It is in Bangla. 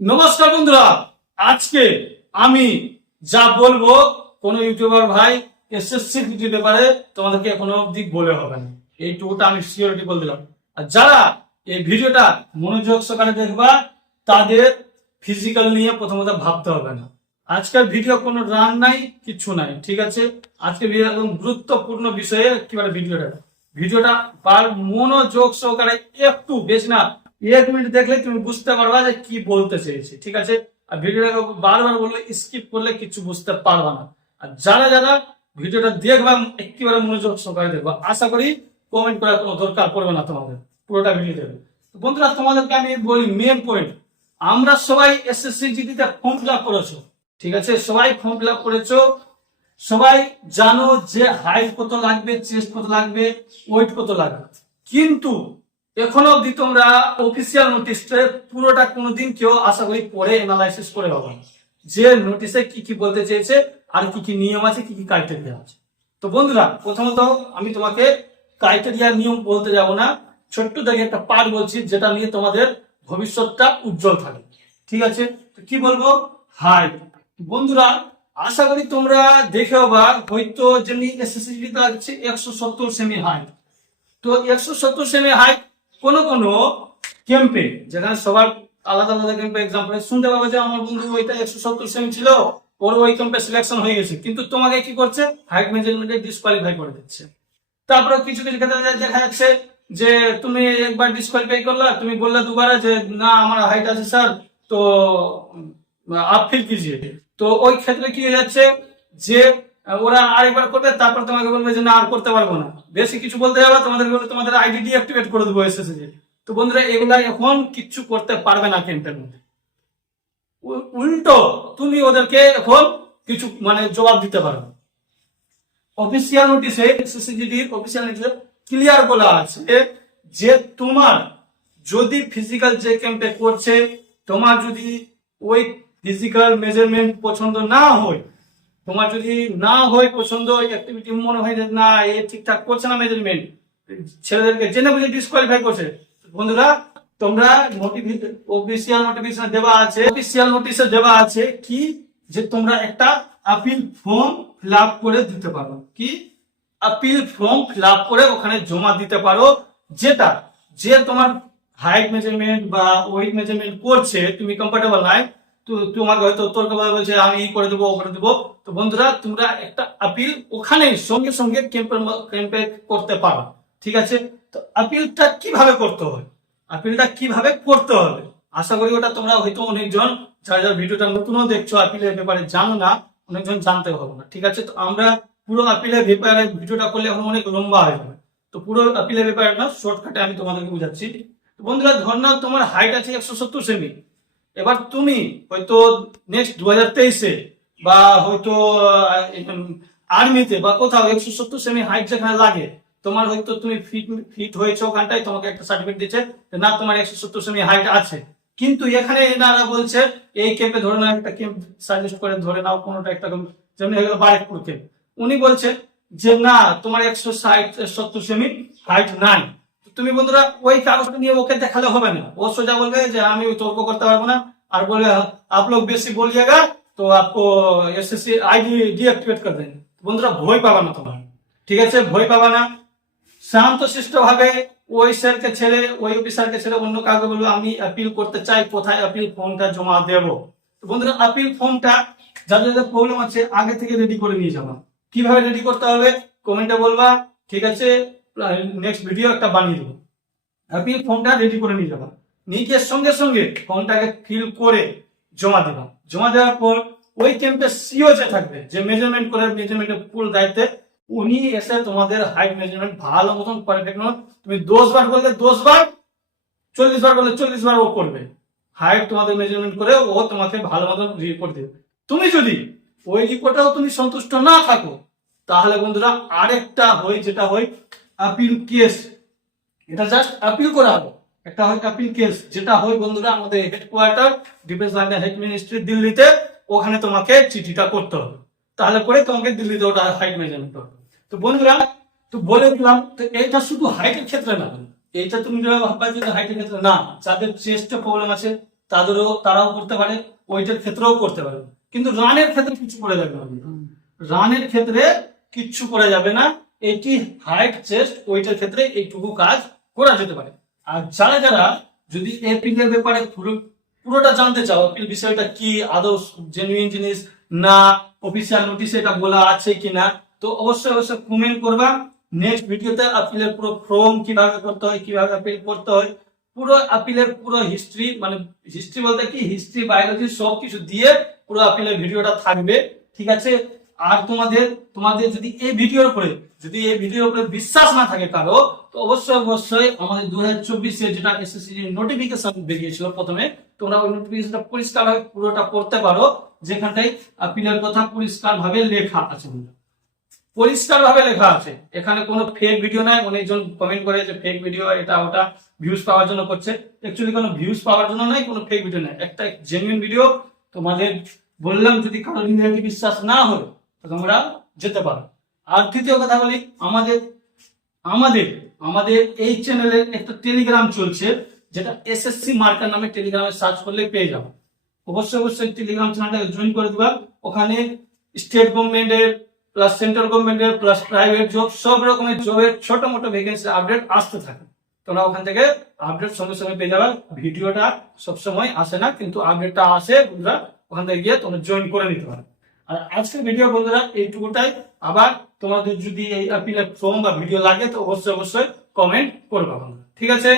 নমস্কার বন্ধুরা, আজকে আমি যা বলব, কোন ইউটিউবার ভাই এসএসসি ডিউটির ব্যাপারে তোমাদেরকে এখনও অবধি বলে হবে না। এইটুকুটা আমি সিওরিটি বলে দিলাম। আর যারা এই ভিডিওটা মনোযোগ সহকারে দেখবা, তাদের ফিজিক্যাল নিয়ে প্রথমত ভাবতে হবে না। আজকের ভিডিও কোনো রান নাই, কিছু নাই, ঠিক আছে? আজকে ভিডিও একদম গুরুত্বপূর্ণ বিষয়ে একেবারে ভিডিওটা ভিডিওটা বার মনোযোগ সহকারে একটু বেশি না এক মিনিট দেখলে তুমি বুঝতে পারবা যে কি বলতে চেয়েছি, ঠিক আছে? আর ভিডিওটাকে বারবার বললে স্কিপ করলে কিছু বুঝতে পারবা না। আর যারা যারা ভিডিওটা দেখবা, একেবারে মনোযোগ সহকারে দেখবা, আশা করি কমেন্ট করার কোনো দরকার পড়বে না তোমাদের, পুরোটা ভিডিও দেখবে। বন্ধুরা, তোমাদেরকে আমি বলি মেন পয়েন্ট আমরা সবাই এসএসসি জিডিতে ফর্ম ফিল আপ করেছ, ঠিক আছে? সবাই ফর্ম ফিল আপ করেছ, সবাই জানো যে হাইট কত লাগবে চেস্ট কত লাগবে ওয়েট কত লাগবে। কিন্তু এখনও অব্দি তোমরা অফিসিয়াল নোটিশটা পুরোটা কোনোদিন কেউ আশা করি পরে এনালাইসিস করে হবে। যে নোটিশে কি কি বলতে চেয়েছে, আর কি কি নিয়ম আছে, কি কি ক্রাইটেরিয়া আছে। তো বন্ধুরা, প্রথমত আমি তোমাকে ক্রাইটেরিয়া নিয়ম বলতে যাব না। ছোট্ট থেকে একটা পার্ট বলছি, যেটা নিয়ে তোমাদের ভবিষ্যৎটা উজ্জ্বল থাকে ঠিক আছে? তো কি বলব? হাইট বন্ধুরা, আশা করি তোমরা দেখে বা হয়তো যেমনি এসএসসি লাগছে একশো সত্তর সেমি হাইট তো একশো সত্তর সেমি হাইট কোন কোনো ক্যাম্পে যেখানে সবার আলাদা আলাদা ক্যাম্পে এক্সাম্পল শুনতে পাবো যে আমার বন্ধু ওইটা একশো সত্তর সেমি ছিল, ওর ওই ক্যাম্পে সিলেকশন হয়ে গেছে। কিন্তু তোমাকে কি করছে? হাইট মেজারমেন্টে ডিসকোয়ালিফাই করে দিচ্ছে। তারপরে কিছু কিছু ক্ষেত্রে দেখা যাচ্ছে যে তুমি একবার ডিসকোয়ালিফাই করলা, তুমি বললে দুবার যে, না, আমার হাইট আছে স্যার তো আপ ফিল কিজিয়ে তো ওই ক্ষেত্রে কি হয়ে যাচ্ছে যে ওরা আরেকবার করবে, তারপর তোমাকে বলবে যে, না, আর করতে পারব না। বেশি কিছু বলতে যাবে তোমাদের বলবে, তোমাদের আইডি ডিঅ্যাক্টিভেট করে দেবো এসএসসি তো বন্ধুরা, এগুলা এখন কিচ্ছু করতে পারবে না ক্যাম্পের মধ্যে। উল্টো, তুমি ওদেরকে এখন কিছু মানে জবাব দিতে পারো। অফিসিয়াল নোটিশে এসএসসিজিডি অফিসিয়াল নোটিশে ক্লিয়ার বলা আছে যে, তোমার যদি ফিজিক্যাল যে ক্যাম্পে করছে, তোমার যদি ওই ফিজিক্যাল মেজারমেন্ট পছন্দ না হয় তোমার যদি না হয় পছন্দ অ্যাক্টিভিটি মনে হয় না, এ ঠিকঠাক করছে না মেজারমেন্ট ছেলেদেরকে জেনে বুঝে ডিসকোয়ালিফাই করছে। বন্ধুরা, তোমরা অফিসিয়াল নোটিফিকেশন দেওয়া আছে। অফিসিয়াল নোটিশে দেওয়া আছে কি? যে তোমরা একটা আপিল ফর্ম ফিল করে দিতে পারো। কি? আপিল ফর্ম ফিল করে ওখানে জমা দিতে পারো। যেটা, যে তোমার হাইট মেজারমেন্ট বা ওয়েট মেজারমেন্ট করছে, তুমি কমফোর্টেবল নাই তোমাকে হয়তো তোর কথা বলছে, আমি এই করে দেবো, ও করে দেবো। তো বন্ধুরা, তোমরা একটা আপিল ওখানে সঙ্গে সঙ্গে ক্যাম্পের ক্যাম্পে করতে পারো, ঠিক আছে? তো আপিলটা কীভাবে করতে হয় আপিলটা কীভাবে করতে হবে? আশা করি ওটা তোমরা হয়তো অনেকজন, যারা যারা ভিডিওটা নতুনও দেখছ আপিলের ব্যাপারে জানো না, অনেকজন জানতে হবে না, ঠিক আছে? তো আমরা পুরো আপিলের ব্যাপারে ভিডিওটা করলে এখন অনেক লম্বা হয়ে যাবে। তো পুরো আপিলের ব্যাপারে না শর্টকাটে আমি তোমাদেরকে বুঝাচ্ছি। বন্ধুরা, ধর নাও তোমার হাইট আছে একশো সত্তর সেমি এবার তুমি হয়তো নেক্সট দু হাজার তেইশে বা হয়তো আর্মিতে বা কোথাও একশো সত্তর সেমি হাইট যেখানে লাগে, তোমার হয়তো তুমি ফিট ফিট হয়েছে ওখানটায়, তোমাকে একটা সার্টিফিকেট দিচ্ছে না, তোমার একশো সত্তর সেমি হাইট আছে। কিন্তু এখানে এনারা বলছে, এই ক্যাম্পে ধরে নাও একটা ক্যাম্প সাজেস্ট করে, ধরে নাও কোনোটা একটা যেমন হয়ে গেল বারেকপুর ক্যাম্প উনি বলছে যে না, তোমার একশো ষাট, সত্তর সেমি হাইট নাই। তুমি বন্ধুরা ওই কাগজটা নিয়ে ওকে দেখালে হবে না। ও সোজা বলবে যে, আমি তর্ক করতে পারব না। আর বলবে, আপ লোক বেশি বলিয়েগা, তো আপকো এসএসসি আইডি ডিঅ্যাক্টিভেট করে দেন। বন্ধুরা, ভয় পাবা না তোমার। ঠিক আছে? ভয় পাবা না। শান্তশিষ্ট ভাবে ওই স্যারকে ছেড়ে, ওই অফিসারকে ছেড়ে অন্য কাউকে বলব, আমি আপিল করতে চাই, কোথায় আপিল ফর্মটা জমা দেব? বন্ধুরা আপিল ফর্মটা যাদের যাদের প্রবলেম আছে, আগে থেকে রেডি করে নিয়ে যাবা। কীভাবে রেডি করতে হবে? কমেন্টে বলবা। ঠিক আছে? নেক্সট ভিডিও একটা বানিয়ে দেবো। আপিল ফর্মটা রেডি করে নিয়ে যাবা নিয়ে গিয়ে সঙ্গে সঙ্গে ফর্মটাকে ফিল করে জমা দেবা জমা দেওয়ার পর ওই ক্যাম্পে সিও যে থাকবে, যে মেজারমেন্ট করে মেজারমেন্টের ফুল দায়িত্বে, উনি এসে তোমাদের হাইট মেজারমেন্ট ভালো মতন পারফেক্ট তুমি দশ বার বললে দশ বার, চল্লিশ বার বললে চল্লিশ বার ও করবে। হাইট তোমাদের মেজারমেন্ট করে ও তোমাকে ভালো মতন রিপোর্ট দেবে। তুমি যদি ওই রিপোর্টেও তুমি সন্তুষ্ট না থাকো, তাহলে বন্ধুরা আরেকটা হয়, যেটা হয় আপিল কেস এটা জাস্ট আপিল করা হবে। একটা হয় আপিল কেস যেটা হয় বন্ধুরা আমাদের হেডকোয়ার্টার ডিফেন্স লাইনের হেড মিনিস্ট্রি দিল্লিতে। ওখানে তোমাকে চিঠিটা করতে হবে। তাহলে পরে তোমাকে দিল্লিতে ওটা হাইট মেজারমেন্ট হবে। তো বন্ধুরা, তো বলে দিলাম, তো এইটা শুধু হাইটের ক্ষেত্রে না এইটা তুমি যেভাবে ভাববা যে হাইটের ক্ষেত্রে না, যাদের চেস্টে প্রবলেম আছে, তাদেরও, তারাও করতে পারে, ওইটার ক্ষেত্রেও করতে পারে। কিন্তু রানের ক্ষেত্রে কিছু করে যাবে না রানের ক্ষেত্রে কিচ্ছু করা যাবে না। এটি হাইট চেস্ট ওইটার ক্ষেত্রে এইটুকু কাজ করা যেতে পারে। আর যারা যারা যদি এপিল ব্যাপারে পুরো, পুরোটা জানতে চাও এপিল বিষয়টা কি, আদৌ জেনুইন জিনিস না অফিসিয়াল নোটিশে এটা বলা আছে কিনা, তো অবশ্যই অবশ্যই কমেন্ট করবা। নেক্সট ভিডিওতে আপিলের পুরো ফর্ম কীভাবে করতে হয়, কীভাবে আপিল করতে হয়, পুরো আপিলের পুরো হিস্ট্রি মানে হিস্ট্রি বলতে কি হিস্ট্রি বায়োলজি সব কিছু দিয়ে পুরো আপিলের ভিডিওটা থাকবে। ঠিক আছে? আর তোমাদের তোমাদের যদি এই ভিডিওর উপরে, যদি এই ভিডিওর উপরে বিশ্বাস না থাকে কারও তো অবশ্যই অবশ্যই আমাদের দু হাজার চব্বিশে যেটা এসএসসি নোটিফিকেশন বেরিয়েছিল প্রথমে, তোমরা ওই নোটিফিকেশনটা পরিষ্কার ভাবে পুরোটা পড়তে পারো, যেখানটায় আপিলের কথা পরিষ্কার ভাবে লেখা আছে পরিষ্কার ভাবে লেখা আছে। এখানে কোনো ফেক ভিডিও নাই, অনেকজন কমেন্ট করে যে ফেক ভিডিও এটা ওটা ভিউজ পাওয়ার জন্য করছে। অ্যাকচুয়ালি কোনো ভিউজ পাওয়ার জন্য নাই, কোনো ফেক ভিডিও নাই। একটা জেনুইন ভিডিও তোমাদের বললাম, যদি কারও বিশ্বাস না হয় তোমরা যেতে পারো। আর তৃতীয় কথা বলি, আমাদের আমাদের আমাদের এই চ্যানেলে একটা টেলিগ্রাম চলছে, যেটা এসএসসি মার্কার নামে টেলিগ্রামে সার্চ করলে পেয়ে যাব। অবশ্যই অবশ্যই টেলিগ্রাম চ্যানেলটাকে জয়েন করে দিবা। ওখানে স্টেট গভর্নমেন্টের প্লাস সেন্ট্রাল গভর্নমেন্টের প্লাস প্রাইভেট জব সব রকমের জবের ছোট মোটো ভ্যাকেন্সি আপডেট আসতে থাকে। তোমরা ওখান থেকে আপডেট সঙ্গে সঙ্গে পেয়ে যাবে। ভিডিওটা সবসময় আসে না, কিন্তু আপডেটটা আসে, তোমরা ওখান থেকে গিয়ে তোমরা জয়েন করে নিতে পারো। আর আজকের ভিডিও বন্ধুরা, এইটুকুটাই। আবার তোমাদের যদি এই অ্যাপিলের ফর্ম বা ভিডিও লাগে, তো অবশ্যই অবশ্যই কমেন্ট করবা বন্ধুরা। ঠিক আছে?